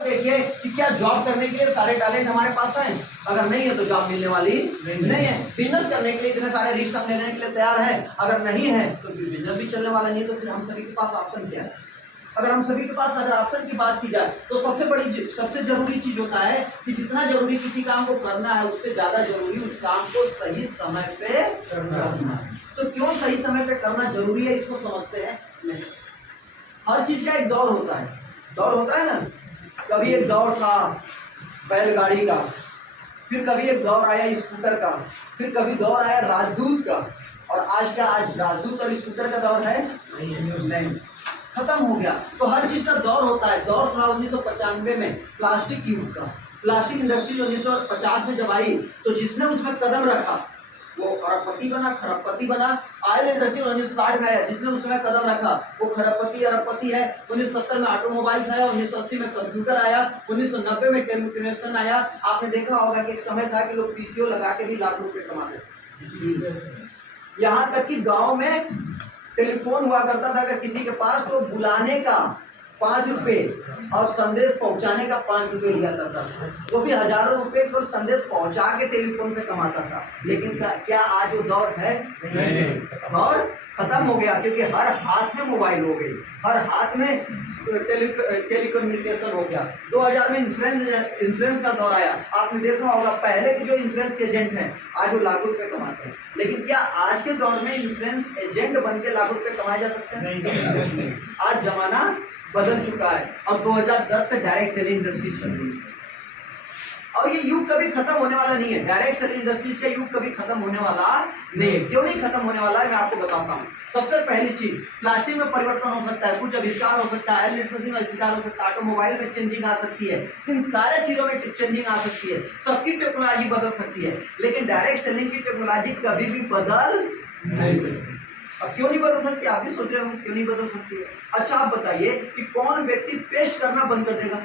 देखिए कि क्या जॉब करने के लिए सारे टैलेंट हमारे पास हैं? अगर नहीं है तो जॉब मिलने वाली नहीं है। बिजनेस करने के लिए इतने सारे रिस्क हम लेने के लिए तैयार है, अगर नहीं है तो बिजनेस भी चलने वाला नहीं है। तो फिर हम सभी के पास ऑप्शन क्या है? अगर हम सभी के पास अगर ऑप्शन की बात की जाए तो सबसे जरूरी चीज होता है कि जितना जरूरी किसी काम को करना है उससे ज्यादा जरूरी उस काम को सही समय पे करना है। तो क्यों सही समय पे करना जरूरी है इसको समझते हैं। हर चीज का एक दौर होता है, दौर होता है ना। कभी एक दौर था बैलगाड़ी का, फिर कभी एक दौर आया स्कूटर का, फिर कभी दौर आया राजदूत का, और आज क्या, आज राजदूत और स्कूटर का दौर है नहीं, खत्म हो गया। तो हर चीज का दौर होता है। दौर था 1995 में प्लास्टिक युग का। प्लास्टिक इंडस्ट्री 1950 में जब आई तो जिसने उसमें कदम रखा वो अरबपति बना, खरबपति बना। ऑयल इंडस्ट्री 1960 में आया, जिसने उसमें कदम रखा वो खरबपति अरबपति है। 1970 में ऑटोमोबाइल्स आया, 1980 में कंप्यूटर आया, 1990 में टेलीकम्युनिकेशन आया। आपने देखा होगा कि एक समय था कि लोग पीसीओ लगा के भी लाख रुपए कमाते थे। यहाँ तक कि गांव में टेलीफोन हुआ करता था, अगर किसी के पास तो बुलाने का 5 रुपए और संदेश पहुंचाने का 5 रुपए लिया करता था। वो भी हजारों रुपए को संदेश पहुंचा के टेलीफोन से कमाता था। लेकिन क्या आज वो दौर है? दौर खत्म हो गया, क्योंकि हर हाथ में मोबाइल हो गई, हर हाथ में टेलीकम्युनिकेशन हो गया। 2000 में इंश्योरेंस का दौर आया। आपने देखा होगा पहले के जो इंश्योरेंस के एजेंट हैं आज वो लाखों रुपए कमाते हैं। लेकिन क्या आज के दौर में इंश्योरेंस एजेंट बन के लाखों रुपए कमाए जा सकते हैं? आज जमाना बदल चुका है। अब 2010 से डायरेक्ट सेलिंग इंडस्ट्री चल रही है और ये युग कभी खत्म होने वाला नहीं है। डायरेक्ट सेलिंग इंडस्ट्रीज का युग कभी खत्म होने वाला नहीं है। क्यों नहीं खत्म होने वाला है मैं आपको बताता हूँ। सबसे पहली चीज, प्लास्टिक में परिवर्तन हो सकता है, कुछ आविष्कार हो सकता है, इलेक्ट्रिसिटी में आविष्कार हो सकता है, ऑटोमोबाइल में चेंजिंग आ सकती है, इन सारे चीजों में चेंजिंग आ सकती है, सबकी टेक्नोलॉजी बदल सकती है। लेकिन डायरेक्ट सेलिंग की टेक्नोलॉजी कभी भी बदल नहीं सकती। अब क्यों नहीं बदल सकती? आप भी सोच रहे हो क्यों नहीं बदल सकती है। अच्छा आप बताइए कि कौन व्यक्ति पेस्ट करना बंद कर देगा?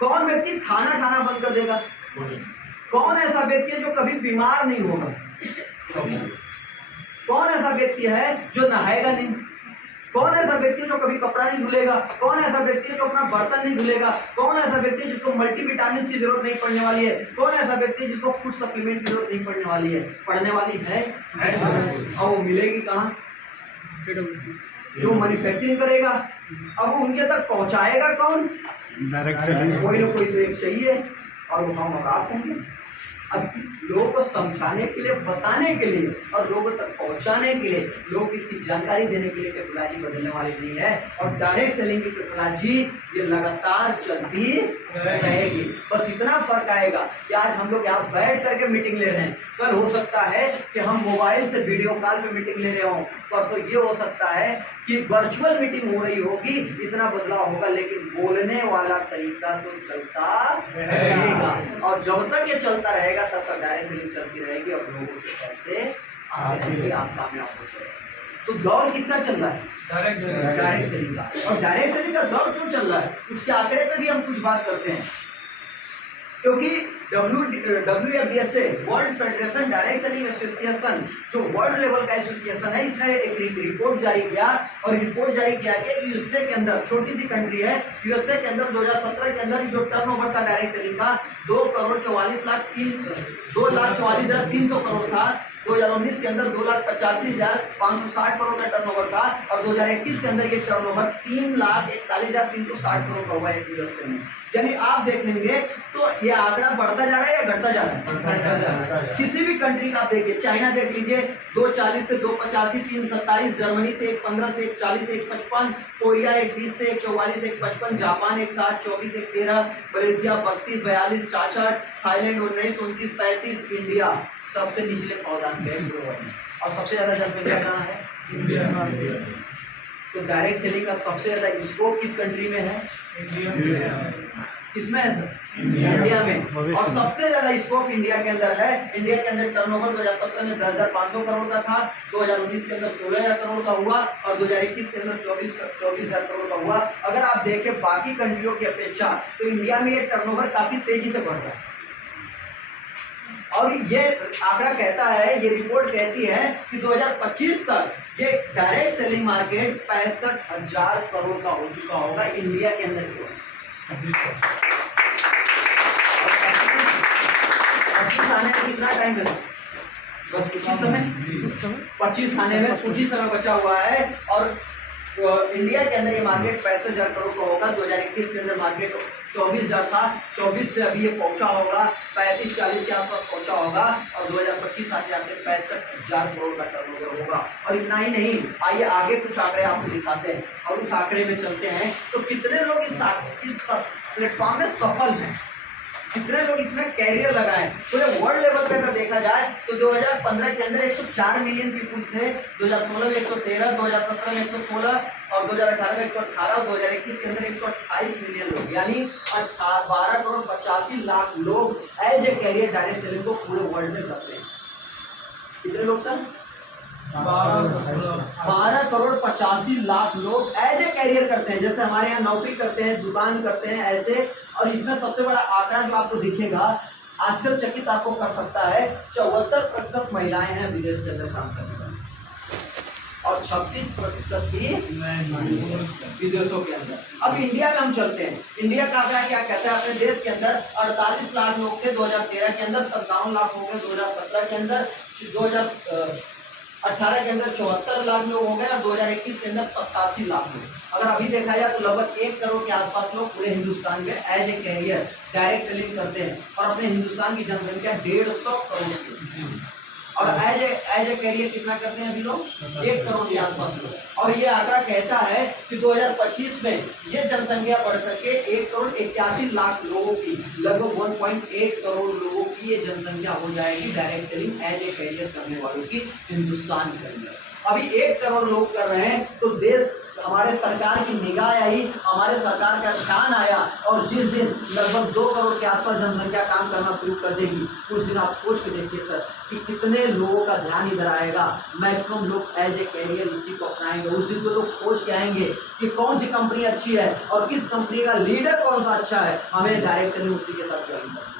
कौन व्यक्ति खाना खाना बंद कर देगा? कौन ऐसा व्यक्ति है जो कभी बीमार नहीं होगा? कौन ऐसा व्यक्ति है जो नहाएगा नहीं? कौन ऐसा व्यक्ति है जो कभी कपड़ा नहीं धुलेगा? कौन ऐसा व्यक्ति है जो अपना बर्तन नहीं धुलेगा? कौन ऐसा व्यक्ति है जिसको मल्टीविटामिन की जरूरत नहीं पड़ने वाली है? कौन ऐसा व्यक्ति है जिसको फूड सप्लीमेंट की जरूरत नहीं पड़ने वाली है? पड़ने वाली है। और वो मिलेगी कहाँ? जो मैन्युफैक्चरिंग करेगा। अब वो उनके तक पहुंचाएगा कौन? Direct selling. कोई ना कोई तो एक चाहिए और वो हम और आप होंगे। अब लोगों को समझाने के लिए, बताने के लिए और लोगों तक पहुंचाने के लिए, लोग इसकी जानकारी देने के लिए टेक्नोलॉजी बदलने वाली नहीं है। और डायरेक्ट सेलिंग की टेक्नोलॉजी ये लगातार चलती रहेगी। बस इतना फर्क आएगा कि आज हम लोग यहाँ बैठ करके मीटिंग ले रहे हैं, कल हो सकता है कि हम मोबाइल से वीडियो कॉल पे मीटिंग ले रहे हों, परसों ये हो सकता है कि वर्चुअल मीटिंग हो रही होगी। इतना बदलाव होगा, लेकिन बोलने वाला तरीका तो चलता रहेगा। और जब तक ये चलता रहेगा तब तक डायरेक्ट सेलिंग चलती रहेगी और लोगों के पैसे आते रहेंगे, आप कामयाब हो जाएंगे। तो दौर किसका चल रहा है? डायरेक्ट सेलिंग का। और डायरेक्ट सेलिंग का दौर क्यों चल रहा है उसके आंकड़े पे भी हम कुछ बात करते हैं। क्योंकि WFDSA world federation direct selling association जो वर्ल्ड लेवल का एसोसिएशन है, इसने एक रिपोर्ट जारी किया और रिपोर्ट जारी किया कि यूएसए के अंदर, छोटी सी कंट्री है, यूएसए के अंदर 2017 के अंदर जो टर्नओवर था डायरेक्ट सेलिंग का 2,44,300 करोड़ था। 2019 के अंदर 2,85,560 करोड़ का टर्नओवर था और 2021 के अंदर ये टर्नओवर 3,41,360 करोड़ का हुआ है यूएसए में। यानी आप देख लेंगे तो ये आंकड़ा बढ़ता जा रहा है या घटता जा रहा है? किसी भी कंट्री का आप देखिए, चाइना देख लीजिए 240 से 285, 327, जर्मनी से 115 से 140, 155, कोरिया 120 से 144, 155, जापान 107, 24, 113, मलेशिया 32, 42, 66, थाईलैंड 19, 29, 35, इंडिया सबसे निचले पावदान पे और सबसे ज्यादा जनसंख्या कहाँ है? इंडिया। तो डायरेक्ट सेलिंग का सबसे ज्यादा स्कोप किस कंट्री में है? किसमें है सर? इंडिया में। और सबसे ज्यादा स्कोप इंडिया के अंदर है। इंडिया के अंदर टर्नओवर 2017 में 10,500 करोड़ का था, 2019 के अंदर 16,000 करोड़ का हुआ और 2021 के अंदर 24,000 करोड़ का हुआ। अगर आप देखें बाकी कंट्रियों की अपेक्षा तो इंडिया में ये टर्नओवर काफी तेजी से बढ़ रहा है। और ये आंकड़ा कहता है, ये रिपोर्ट कहती है कि 2025 तक ये डायरेक्ट सेलिंग मार्केट 65,000 करोड़ का हो चुका होगा इंडिया के अंदर केवल। 25 आने में कितना टाइम है? बस कुछ ही समय, 25 आने में कुछ ही समय बचा हुआ है। और इंडिया के अंदर ये मार्केट 65,000 करोड़ का होगा। 2021 के अंदर मार्केट 24,000 था, 24 से अभी ये पहुंचा होगा 35-40 के आसपास पहुंचा होगा और 2025 आते आते 65,000 करोड़ का टर्नओवर होगा। और इतना ही नहीं, आइए आगे कुछ आंकड़े आपको दिखाते हैं और उस आंकड़े में चलते हैं। तो कितने लोग इस प्लेटफॉर्म में सफल हैं, कितने लोग इसमें कैरियर लगाए। पूरे वर्ल्ड लेवल पे अगर देखा जाए तो 2015 के अंदर 104 मिलियन पीपुल थे, 2016 में 113, 2017 में 116 और 2018 में 118 और 2021 के अंदर 128 मिलियन लोग, यानी 12 करोड़ 85 लाख लोग as a career direct selling को पूरे वर्ल्ड में करते हैं। कितने लोग सर? 12 करोड़ 85 लाख लोग एज ए कैरियर करते हैं। जैसे हमारे यहाँ नौकरी करते हैं, दुकान करते हैं, ऐसे। और इसमें सबसे बड़ा आंकड़ा जो आपको दिखेगा, आश्चर्यचकित आपको कर सकता है, 74% महिलाएं हैं विदेश के अंदर काम करने वाली और 26% की विदेशों के अंदर। अब इंडिया में हम चलते हैं। इंडिया का आंकड़ा क्या कहता है? अपने देश के अंदर 48 लाख लोग थे 2013 के अंदर, 57 लाख हो गए 2017 के अंदर, 2018 के अंदर 74 लाख लोग हो गए और 2021 के अंदर 87 लाख लोग। अगर अभी देखा जाए तो लगभग 1 करोड़ के आसपास लोग पूरे हिंदुस्तान में as a career direct selling करते हैं और अपने हिंदुस्तान की जनसंख्या 150 करोड़ की। और एज ए कैरियर कितना करते हैं अभी लोग? 1 करोड़ के आसपास लोग। और ये आंकड़ा कहता है कि 2025 में ये जनसंख्या बढ़ करके 1 करोड़ 81 लाख लोगों की, लगभग 1.8 करोड़ लोगों की ये जनसंख्या हो जाएगी direct selling as a career करने वालों की हिंदुस्तान के अंदर। अभी 1 करोड़ लोग कर रहे हैं तो देश, हमारे सरकार की निगाह आई, हमारे सरकार का ध्यान आया और जिस दिन लगभग 2 करोड़ के आसपास जनसंख्या काम करना शुरू कर देगी, उस दिन आप सोच के देखिए सर कि कितने लोगों का ध्यान इधर आएगा। मैक्सिमम लोग एज ए कैरियर इसी को अपनाएंगे। उस दिन तो लोग खोज के आएंगे कि कौन सी कंपनी अच्छी है और किस कंपनी का लीडर कौन सा अच्छा है, हमें डायरेक्ट सेलिंग उसी के साथ ज्वाइन करनी है।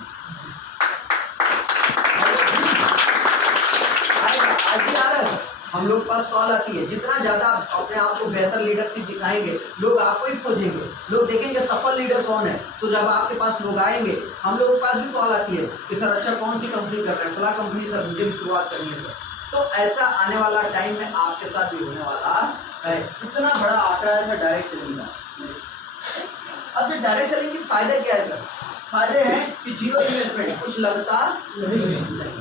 हम लोग के पास कॉल आती है, जितना ज़्यादा आप अपने आप को बेहतर लीडरशिप दिखाएंगे, लोग आपको ही खोजेंगे, लोग देखेंगे सफल लीडर कौन है। तो जब आपके पास लोग आएंगे, हम लोग के पास भी कॉल आती है कि सर अच्छा कौन सी कंपनी कर रहे हैं, फला कंपनी सर, मुझे भी शुरुआत करनी है सर। तो ऐसा आने वाला टाइम में आपके साथ भी होने वाला है। इतना बड़ा आंकड़ा है सर डायरेक्ट सेलिंग का। अब जो डायरेक्ट सेलिंग के फायदे क्या है सर? फायदे हैं कि जीरो इन्वेस्टमेंट, कुछ लगता नहीं,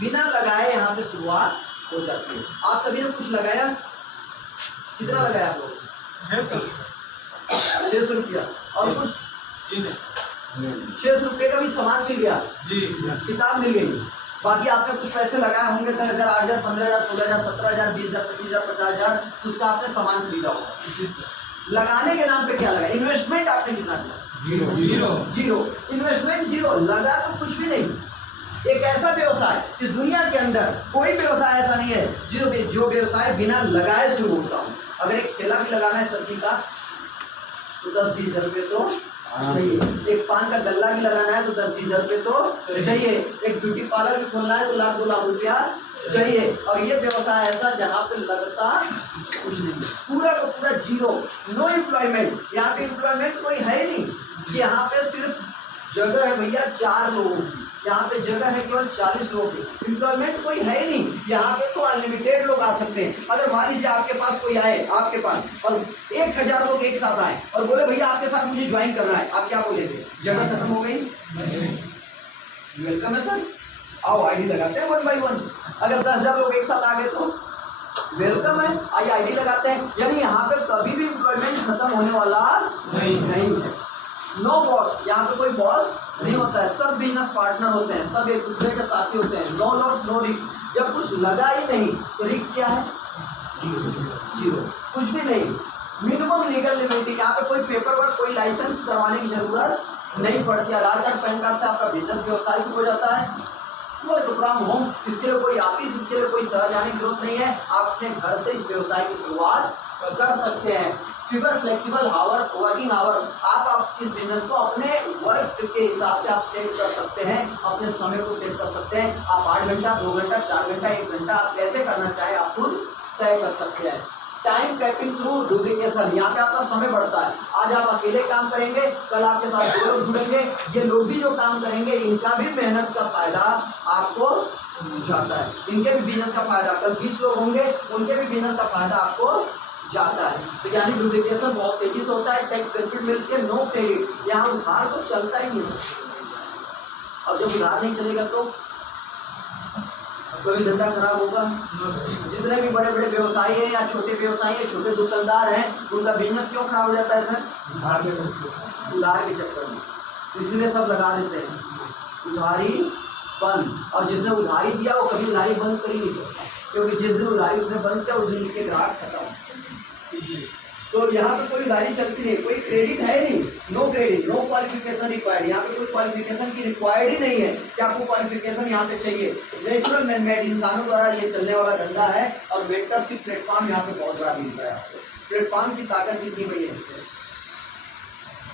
बिना लगाए यहाँ पे शुरुआत हो जाती है। आप सभी ने कुछ लगाया, कितना लगाया आप लोग? 600 रुपया। और कुछ 600 रुपये का भी सामान मिल गया जी, किताब मिल गई। बाकी आपने कुछ पैसे लगाए होंगे 10,000, 8,000, 15,000, 16,000, 17,000, 20,000, 25,000, 50,000, उसका आपने सामान खरीदा होगा। लगाने के नाम पे क्या लगा? इन्वेस्टमेंट आपने कितना किया? जीरो। इन्वेस्टमेंट जीरो, लगा तो कुछ भी नहीं। एक ऐसा व्यवसाय, इस दुनिया के अंदर कोई व्यवसाय ऐसा नहीं है जो व्यवसाय बिना लगाए शुरू होता हो। अगर एक ठेला भी लगाना है सब्जी का तो 10-20 रुपये तो चाहिए। एक पान का गल्ला भी लगाना है तो 10-20 रुपये तो चाहिए। एक ब्यूटी पार्लर भी खोलना है तो 1,00,000 2 लाख रुपया चाहिए। और ये व्यवसाय ऐसा जहाँ पे लगता कुछ नहीं, पूरा का पूरा जीरो, नो एम्प्लॉयमेंट। यहाँ पे एम्प्लॉयमेंट कोई है ही नहीं कि यहाँ पे सिर्फ जगह है भैया 4 लोगों की, यहाँ पे जगह है केवल 40 लोगों की। एम्प्लॉयमेंट कोई है ही नहीं, यहाँ पे तो अनलिमिटेड लोग आ सकते हैं। अगर मान लीजिए आपके पास कोई आए, आपके पास और 1,000 लोग एक साथ आए और बोले भैया आपके साथ मुझे ज्वाइन करना है, आप क्या बोलेंगे? जगह खत्म हो गई, वेलकम है सर, आओ आईडी लगाते हैं 1 by 1। अगर 10,000 लोग एक साथ आ गए तो वेलकम है, आइए आईडी लगाते हैं। यानी यहाँ पे कभी भी एम्प्लॉयमेंट खत्म होने वाला नहीं है। नो बॉस, यहाँ पे कोई बॉस नहीं होता है, सब बिजनेस पार्टनर होते हैं, सब एक दूसरे के साथी होते हैं। No loss no risk. जब कुछ लगा ही नहीं तो रिस्क क्या है? जीरो, कुछ भी नहीं। मिनिमम लीगल लिमिट, यहाँ पे कोई पेपर वर्क, कोई लाइसेंस करवाने की जरूरत नहीं पड़ती। आधार कार्ड पैन कार्ड से आपका बिजनेस व्यवसाय हो जाता है। फ्रॉम होम, इसके लिए कोई ऑफिस, इसके लिए कोई शहर जाने की जरूरत नहीं है। आप अपने घर से इस व्यवसाय की शुरुआत कर सकते हैं। Figure flexible hour, working hour, आप इस बिजनेस को अपने वर्क के हिसाब से आप सेट कर सकते हैं, अपने समय को सेट कर सकते हैं। आप 8 घंटा, 2 घंटा, 4 घंटा, 1 घंटा, आप कैसे करना चाहें आप खुद तय कर सकते हैं। टाइम कैपिंग थ्रू डुप्लीकेशन, यहाँ पे आपका समय बढ़ता है। आज आप अकेले काम करेंगे, कल आपके साथ 2 लोग जुड़ेंगे, ये लोग भी जो काम करेंगे इनका भी मेहनत का फायदा आपको जाता है, इनके भी बिजनेस का फायदा। कल 20 लोग होंगे, उनके भी बिजनेस का फायदा आपको जाता है। तो यानी डुप्लीकेशन बहुत तेजी से होता है। टैक्स बेनिफिट मिलती है, नो क्रेडिट, यहाँ उधार तो चलता ही नहीं। और जब उधार नहीं चलेगा तो कभी धंधा खराब होगा। जितने भी बड़े बड़े व्यवसायी हैं या छोटे व्यवसायी हैं, छोटे दुकानदार हैं, उनका बिजनेस क्यों खराब हो जाता है सर? उधार के चक्कर में, इसलिए सब लगा देते हैं उधारी बंद। और जिसने उधारी दिया वो कभी उधारी बंद कर ही नहीं सकता, क्योंकि जिस दिन उधारी उसने बंद किया उस दिन उसके ग्राहक खत्म। तो यहाँ पे कोई उधारी चलती नहीं, कोई क्रेडिट है नहीं, no credit, no qualification required. यहाँ पे कोई क्वालिफिकेशन की रिक्वायर्ड ही नहीं है कि आपको क्वालिफिकेशन यहाँ पे चाहिए। नेचुरल मैन मेड, इंसानों द्वारा ये चलने वाला धंधा है। और मेंटरशिप प्लेटफॉर्म यहाँ पे बहुत बड़ा मिलता है आपको। प्लेटफॉर्म की ताकत कितनी बड़ी है,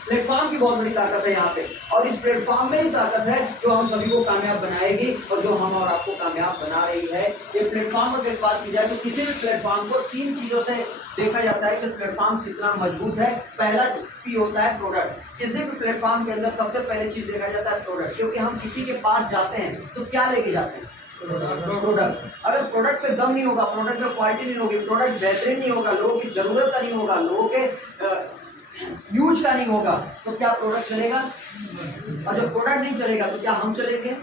प्लेटफॉर्म की बहुत बड़ी ताकत है यहाँ पे। और इस प्लेटफॉर्म में ही ताकत है जो हम सभी को कामयाब बनाएगी और जो हम और आपको कामयाब बना रही है। ये प्लेटफॉर्म अगर बात की जाए तो किसी भी प्लेटफॉर्म को 3 चीज़ों से देखा जाता है कि प्लेटफॉर्म कितना मजबूत है। पहला चीज होता है प्रोडक्ट। किसी भी प्लेटफॉर्म के अंदर सबसे पहले चीज देखा जाता है प्रोडक्ट, क्योंकि हम किसी के पास जाते हैं तो क्या लेके जाते हैं? प्रोडक्ट। अगर प्रोडक्ट पे दम नहीं होगा, प्रोडक्ट पे क्वालिटी नहीं होगी, प्रोडक्ट बेहतरीन नहीं होगा, लोगों की जरूरत का नहीं होगा, लोगों के यूज का नहीं होगा, तो क्या प्रोडक्ट चलेगा? और जब प्रोडक्ट नहीं चलेगा तो क्या हम चलेंगे?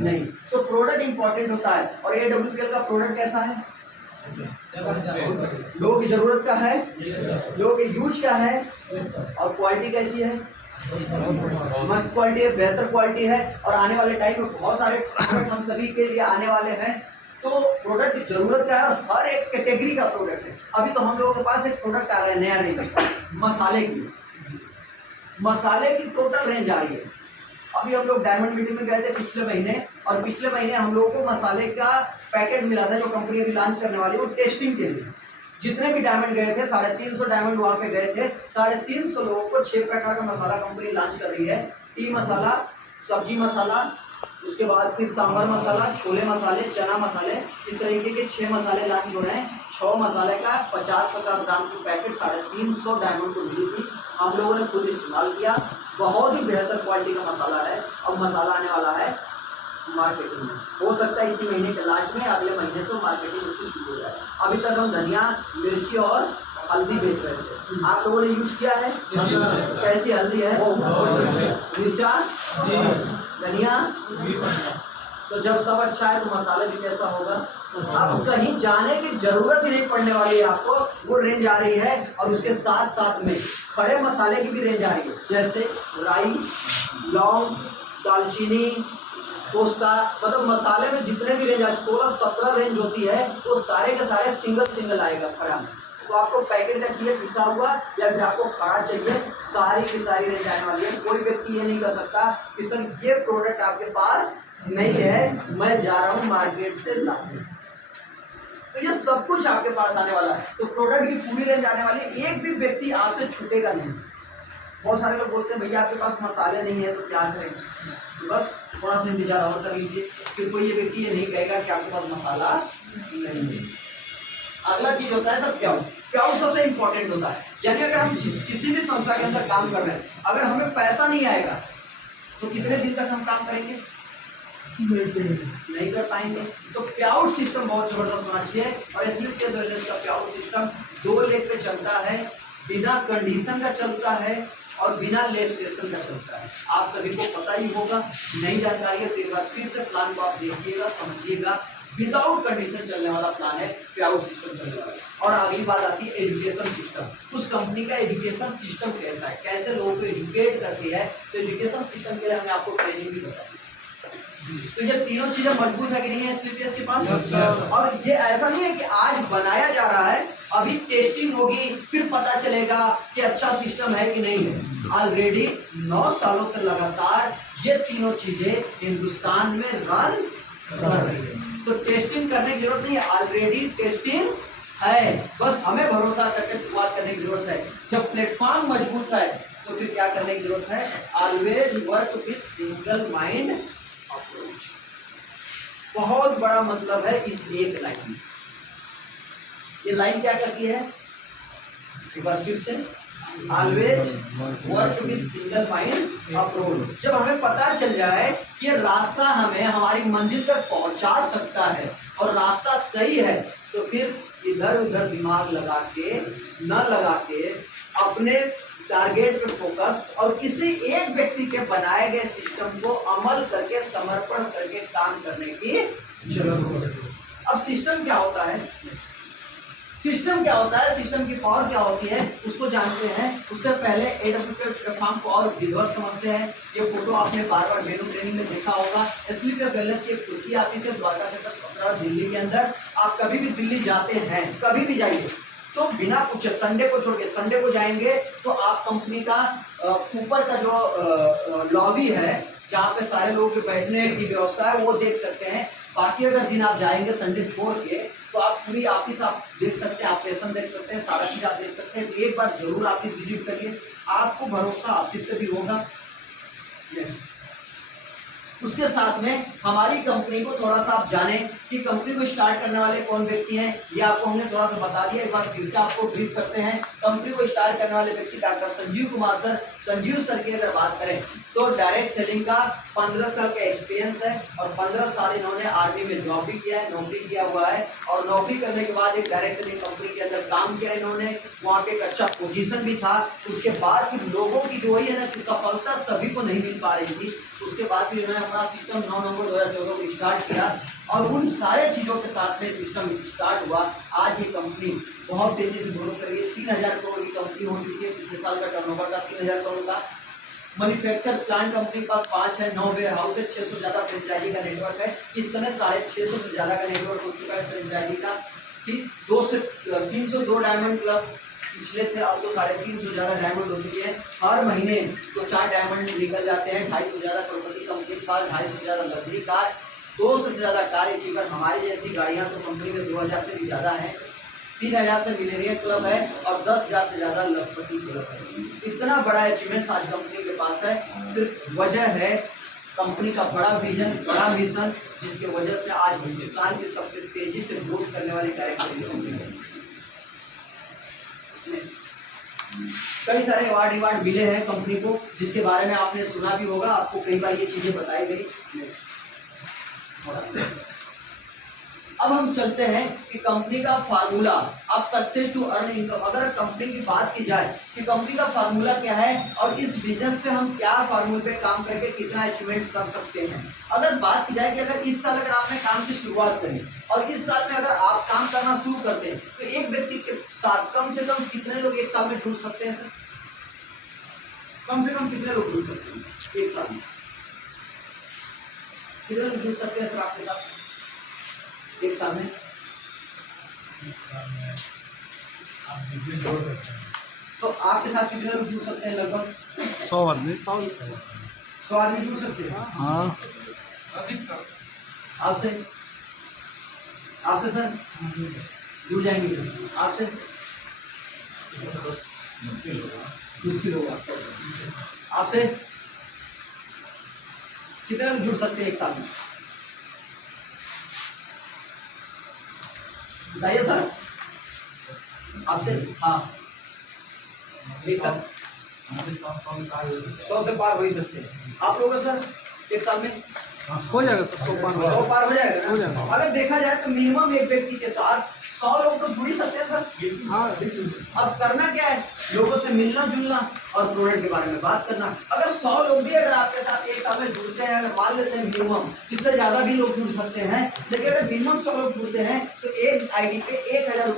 नहीं। तो प्रोडक्ट इंपॉर्टेंट होता है। और AWPL का प्रोडक्ट कैसा है? लोगों की जरूरत का है, लोगों के यूज का है, और क्वालिटी कैसी है? मस्त क्वालिटी है, बेहतर क्वालिटी है। और आने वाले टाइम में बहुत सारे प्रोडक्ट हम सभी के लिए आने वाले हैं। तो प्रोडक्ट की जरूरत का है और हर एक कैटेगरी का प्रोडक्ट है। अभी तो हम लोगों के पास एक प्रोडक्ट आ रहा है नया रेंज, मसाले की टोटल रेंज आ रही है। अभी हम लोग डायमंड मीटिंग में गए थे पिछले महीने, और पिछले महीने हम लोगों को मसाले का पैकेट मिला था जो कंपनी अभी लॉन्च करने वाली है, वो टेस्टिंग के लिए। जितने भी डायमंड गए थे, 350 डायमंड वहाँ पे गए थे, 350 लोगों को 6 प्रकार का मसाला कंपनी लॉन्च कर रही है। टी मसाला, सब्जी मसाला, उसके बाद फिर सांभर मसाला, छोले मसाले, चना मसाले, इस तरीके के 6 मसाले लॉन्च हो रहे हैं। 6 मसाले का 50-50 ग्राम की पैकेट 350 डायमंड को मिली थी। हम लोगों ने खुद इस्तेमाल किया, बहुत ही बेहतर क्वालिटी का मसाला है। अब मसाला आने वाला है मार्केटिंग में, हो सकता है इसी महीने के लास्ट में, अगले महीने से मार्केटिंग उसकी शुरू हो जाए। अभी तक हम धनिया, मिर्ची और हल्दी बेच रहे थे, आप लोगों ने यूज किया है? कैसी हल्दी है? मिर्चा, धनिया। तो जब सब अच्छा है तो मसाला भी कैसा होगा? अब कहीं जाने की जरूरत ही नहीं पड़ने वाली है आपको, वो रेंज आ रही है। और उसके साथ साथ में खड़े मसाले की भी रेंज आ रही है, जैसे राई, लौंग, दालचीनी, पोस्ता, मतलब मसाले में जितने भी रेंज, 16-17 रेंज होती है, वो सारे के सारे सिंगल आएगा खड़ा में। तो आपको पैकेट का चाहिए पिसा हुआ या फिर आपको खड़ा चाहिए, सारी की सारी रेंज आने वाली है। कोई व्यक्ति ये नहीं कर सकता कि सर ये प्रोडक्ट आपके पास नहीं है, मैं जा रहा हूँ मार्केट से लाने। तो ये सब कुछ आपके पास आने वाला है। तो प्रोडक्ट की पूरी रेंज आने वाली है, एक भी व्यक्ति आपसे छूटेगा नहीं। बहुत सारे लोग बोलते हैं भैया आपके पास मसाले नहीं है तो क्या करेंगे? बस थोड़ा सा इंतजार और कर लीजिए, फिर कोई ये व्यक्ति ये नहीं कहेगा कि आपके पास मसाला नहीं है। अगला चीज होता है सर प्याऊ सबसे इंपॉर्टेंट होता है। यानी अगर हम किसी भी संस्था के अंदर काम कर रहे हैं, अगर हमें पैसा नहीं आएगा तो कितने दिन तक हम काम करेंगे? नहीं कर पाएंगे। तो पेआउट सिस्टम बहुत जबरदस्त होना चाहिए। और SlipCase वेलनेस का पेआउट सिस्टम 2 लेग पे चलता है, बिना कंडीशन का चलता है और बिना लेट सेशन का चलता है। आप सभी को पता ही होगा, नई जानकारी है तो एक बार फिर से प्लान को आप देखिएगा, समझिएगा। विदाउट कंडीशन चलने वाला प्लान है, पेआउट सिस्टम चलने वाला है। और अगली बात आती है एजुकेशन सिस्टम। उस कंपनी का एजुकेशन सिस्टम कैसा है, कैसे लोगों को एजुकेट करती है। तो एजुकेशन सिस्टम के लिए हमने आपको ट्रेनिंग भी बताई। तो ये तीनों चीजें मजबूत है कि नहीं है SlipCase के पास? और ये ऐसा नहीं है कि आज बनाया जा रहा है, अभी टेस्टिंग होगी, फिर पता चलेगा कि अच्छा सिस्टम है कि नहीं है। ऑलरेडी 9 सालों से लगातार ये तीनों चीजें हिंदुस्तान में रन कर रही है। तो टेस्टिंग करने की जरूरत नहीं है, ऑलरेडी टेस्टिंग है, बस हमें भरोसा करके शुरुआत करने की जरूरत है। जब प्लेटफॉर्म मजबूत है तो फिर क्या करने की जरूरत है? Always work with single mind approach. बहुत बड़ा मतलब है इस एक लाइन में। ये लाइन क्या करती है, एक बार फिर से, always work with single mind approach. जब हमें पता चल जाए कि ये रास्ता हमें हमारी मंजिल तक पहुंचा सकता है और रास्ता सही है, तो फिर इधर उधर दिमाग लगा के न लगा के अपने टारगेट पे फोकस और किसी एक व्यक्ति के बनाए गए सिस्टम को अमल करके समर्पण करके काम करने की जरूरत है। अब सिस्टम क्या होता है, सिस्टम क्या होता है, सिस्टम की पावर क्या होती है, उसको जानते हैं। उससे पहले AWS प्लेटफॉर्म को और विधिवत समझते हैं। ये फोटो आपने बार बार वेन्यू ट्रेनिंग में देखा होगा। स्लीप वेलनेस की एक तुर्की ऑफिस है, द्वारका सेक्टर 15 दिल्ली के अंदर। आप कभी भी दिल्ली जाते हैं, कभी भी जाइए, तो बिना पूछे संडे को छोड़ के, संडे को जाएंगे तो आप कंपनी का ऊपर का जो लॉबी है जहाँ पे सारे लोगों के बैठने की व्यवस्था है वो देख सकते हैं। बाकी अगर दिन आप जाएंगे संडे छोड़ के तो आप पूरी ऑफिस आप देख सकते हैं, ऑपरेशन देख सकते हैं, सारा चीज आप देख सकते हैं। एक बार जरूर ऑफिस विजिट करिए, आपको भरोसा ऑफिस से भी होगा। उसके साथ में हमारी कंपनी को थोड़ा सा आप जाने कि कंपनी को स्टार्ट करने वाले कौन व्यक्ति हैं, ये आपको हमने थोड़ा सा बता दिया। एक बार फिर से आपको ब्रीफ करते हैं। कंपनी को स्टार्ट करने वाले व्यक्ति doctor Sanjeev Kumar sir. Sanjeev sir की अगर बात करें तो डायरेक्ट सेलिंग का 15 साल का एक्सपीरियंस है और 15 साल इन्होंने आर्मी में जॉब भी किया है, नौकरी किया हुआ है। और नौकरी करने के बाद एक डायरेक्ट सेलिंग कंपनी के अंदर काम किया इन्होंने, वहाँ पे एक अच्छा पोजीशन भी था। उसके बाद फिर लोगों की जो है ना कि सफलता सभी को नहीं मिल पा रही थी, उसके बाद फिर इन्होंने अपना सिस्टम 9 नवंबर 2014 को स्टार्ट किया और उन सारे चीज़ों के साथ में सिस्टम स्टार्ट हुआ। आज ये कंपनी बहुत तेजी से ग्रोथ कर रही है। 3000 करोड़ की कंपनी हो चुकी है। पिछले साल का टर्नओवर था 3000 करोड़ का। मैन्युफैक्चर प्लांट कंपनी के पास 5 है, 9 वेयर हाउस है, 600 से ज़्यादा फ्रेंचाइजी का नेटवर्क है। इस समय 650 से ज़्यादा का नेटवर्क हो चुका है फ्रेंचाइजी का। 2 से 302 डायमंड क्लब पिछले थे, अब तो 350 से ज़्यादा डायमंड हो चुके हैं। हर महीने तो 4 डायमंड निकल जाते हैं। 250 से ज़्यादा प्रॉपर्टी कंपनी कार, 250 से ज़्यादा लग्जरी कार, 200 से ज़्यादा कार एचीवर। हमारी जैसी गाड़ियाँ तो कंपनी में 2000 से भी ज़्यादा है। 3000 से मिलेनियर क्लब है और 10,000 से ज़्यादा लखपति क्लब है। इतना बड़ा अचीवमेंट आज कंपनी के पास है। सिर्फ वजह है कंपनी का बड़ा विजन, बड़ा मिशन, जिसके वजह से आज हिंदुस्तान की सबसे तेजी से ग्रोथ करने वाली डायरेक्ट कंपनी है। कई सारे अवार्ड मिले हैं कंपनी को, जिसके बारे में आपने सुना भी होगा, आपको कई बार ये चीजें बताई गई। अब हम चलते हैं कि कंपनी का फार्मूला, अब सक्सेस टू अर्न इनकम। अगर कंपनी की बात की जाए कि कंपनी का फार्मूला क्या है और इस बिजनेस पे हम क्या फार्मूले पे काम करके कितना अचीवमेंट कर सकते हैं। अगर बात की जाए कि अगर इस साल अगर आपने काम की शुरुआत करी और इस साल में अगर आप काम करना शुरू करते हैं तो एक व्यक्ति के साथ कम से कम कितने लोग एक साल में जुड़ सकते हैं सर? कम से कम कितने लोग जुड़ सकते हैं एक साल में? कितने लोग जुड़ सकते हैं सर आपके साथ एक साल में? आप जिससे जोड़ सकते हैं। तो आपके साथ कितने लोग जुड़ सकते हैं? लगभग 100 आदमी। 100 आदमी जुड़ सकते हैं। हाँ, अधिक सर। आपसे सर जुड़ जाएंगे? आपसे मुश्किल होगा। आपसे कितने लोग जुड़ सकते हैं एक साल में? बताइए सर। आपसे? हाँ, एक साल 100 से पार हो ही सकते हैं। आप लोग सर एक साल में हो जाएगा सर, 100 पार हो जाएगा हो ना? जाएगा। अगर देखा जाए तो मिनिमम एक व्यक्ति के साथ 100 लोग तो जुड़ ही सकते हैं सर। हाँ, अब करना क्या है? लोगों से मिलना जुलना और प्रोडक्ट के बारे में बात करना। अगर 100 लोग भी अगर आपके साथ एक साल में जुड़ते हैं, अगर मान लेते हैं मिनिमम, इससे ज्यादा भी लोग जुड़ सकते हैं, लेकिन अगर मिनिमम 100 लोग जुड़ते हैं तो एक आईडी पे 1000 रुपये